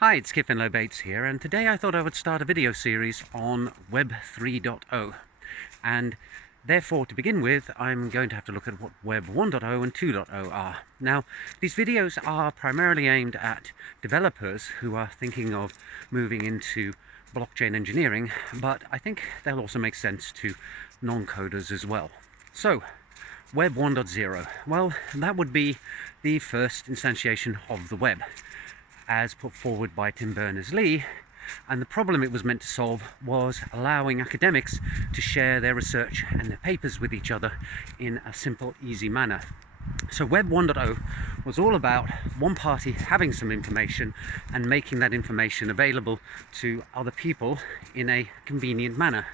Hi, it's Kip Finlow Bates here, and today I thought I would start a video series on Web 3.0. And therefore, to begin with, I'm going to have to look at what Web 1.0 and 2.0 are. Now, these videos are primarily aimed at developers who are thinking of moving into blockchain engineering, but I think they'll also make sense to non-coders as well. So, Web 1.0, well, that would be the first instantiation of the web, as put forward by Tim Berners-Lee, and the problem it was meant to solve was allowing academics to share their research and their papers with each other in a simple, easy manner. So Web 1.0 was all about one party having some information and making that information available to other people in a convenient manner.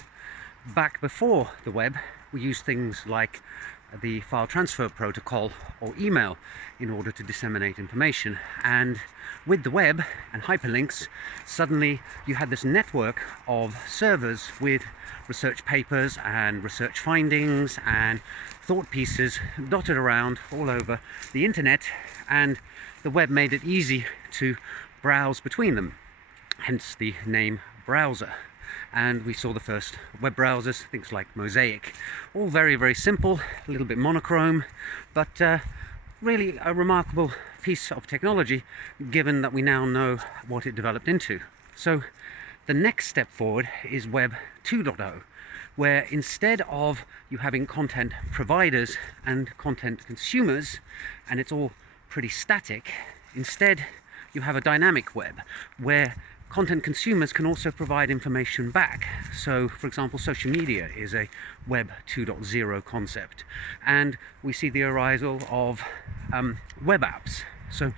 Back before the web, we used things like the file transfer protocol or email in order to disseminate information, and with the web and hyperlinks, suddenly you had this network of servers with research papers and research findings and thought pieces dotted around all over the internet, and the web made it easy to browse between them, hence the name browser. And we saw the first web browsers, things like Mosaic, all very, very simple, a little bit monochrome, but really a remarkable piece of technology given that we now know what it developed into. So the next step forward is Web 2.0, where instead of you having content providers and content consumers, and it's all pretty static, instead you have a dynamic web where content consumers can also provide information back. So, for example, social media is a Web 2.0 concept, and we see the arisal of web apps. So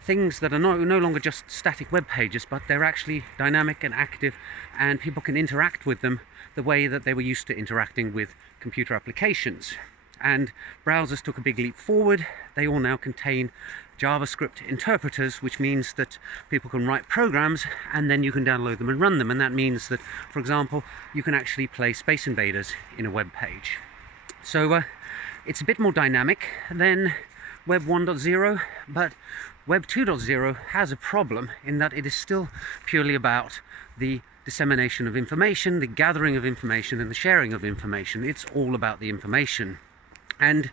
things that are no longer just static web pages, but they're actually dynamic and active, and people can interact with them the way that they were used to interacting with computer applications. And browsers took a big leap forward. They all now contain JavaScript interpreters, which means that people can write programs and then you can download them and run them. And that means that, for example, you can actually play Space Invaders in a web page. So it's a bit more dynamic than Web 1.0, but Web 2.0 has a problem in that it is still purely about the dissemination of information, the gathering of information, and the sharing of information. It's all about the information. And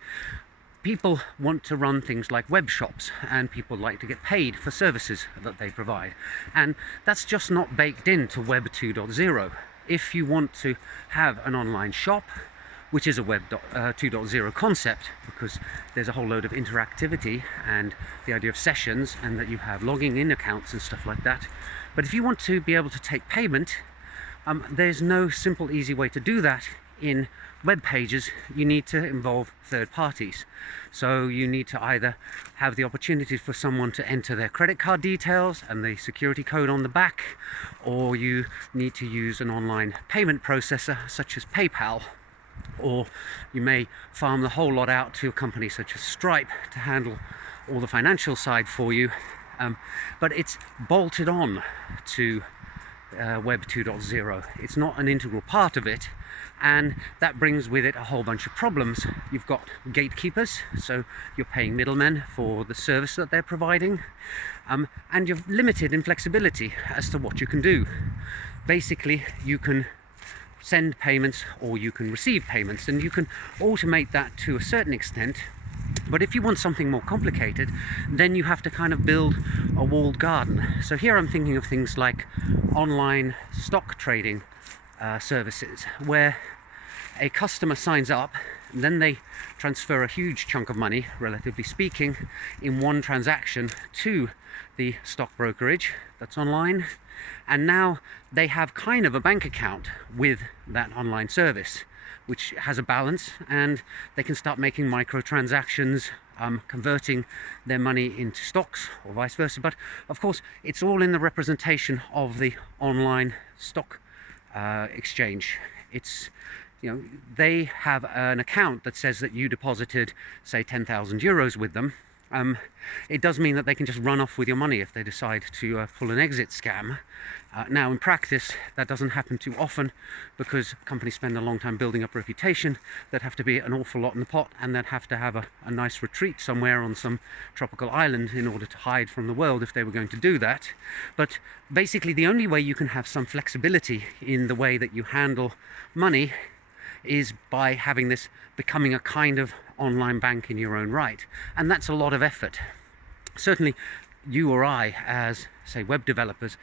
people want to run things like web shops, and people like to get paid for services that they provide. And that's just not baked into Web 2.0. If you want to have an online shop, which is a Web 2.0 concept, because there's a whole load of interactivity and the idea of sessions, and that you have logging in accounts and stuff like that. But if you want to be able to take payment, there's no simple, easy way to do that in web pages. You need to involve third parties. So you need to either have the opportunity for someone to enter their credit card details and the security code on the back, or you need to use an online payment processor such as PayPal, or you may farm the whole lot out to a company such as Stripe to handle all the financial side for you. But it's bolted on to Web 2.0. It's not an integral part of it, and that brings with it a whole bunch of problems. You've got gatekeepers, so you're paying middlemen for the service that they're providing, and you're limited in flexibility as to what you can do. Basically, you can send payments or you can receive payments, and you can automate that to a certain extent. But if you want something more complicated, then you have to kind of build a walled garden. So here I'm thinking of things like online stock trading services, where a customer signs up and then they transfer a huge chunk of money, relatively speaking, in one transaction to the stock brokerage that's online, and now they have kind of a bank account with that online service, which has a balance, and they can start making microtransactions, converting their money into stocks or vice versa. But of course, it's all in the representation of the online stock exchange. It's, they have an account that says that you deposited, say, 10,000 euros with them, it does mean that they can just run off with your money if they decide to pull an exit scam. Now, in practice, that doesn't happen too often because companies spend a long time building up reputation. There'd have to be an awful lot in the pot, and they'd have to have a nice retreat somewhere on some tropical island in order to hide from the world if they were going to do that. But basically, the only way you can have some flexibility in the way that you handle money is by having this becoming a kind of online bank in your own right. And that's a lot of effort. Certainly, you or I, as, say, web developers,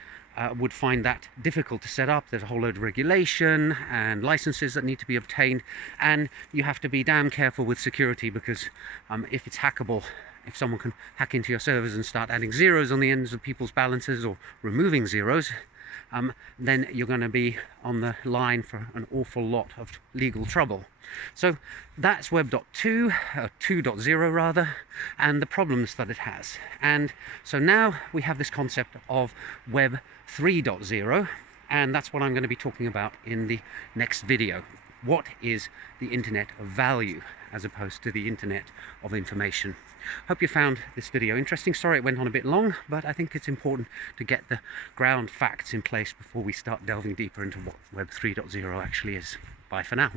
would find that difficult to set up. There's a whole load of regulation and licenses that need to be obtained, and you have to be damn careful with security because if it's hackable, if someone can hack into your servers and start adding zeros on the ends of people's balances or removing zeros, then you're going to be on the line for an awful lot of legal trouble. So that's Web.2, 2.0 rather, and the problems that it has. And so now we have this concept of Web 3.0, and that's what I'm going to be talking about in the next video. What is the internet of value as opposed to the internet of information? Hope you found this video interesting. Sorry it went on a bit long, but I think it's important to get the ground facts in place before we start delving deeper into what Web 3.0 actually is. Bye for now.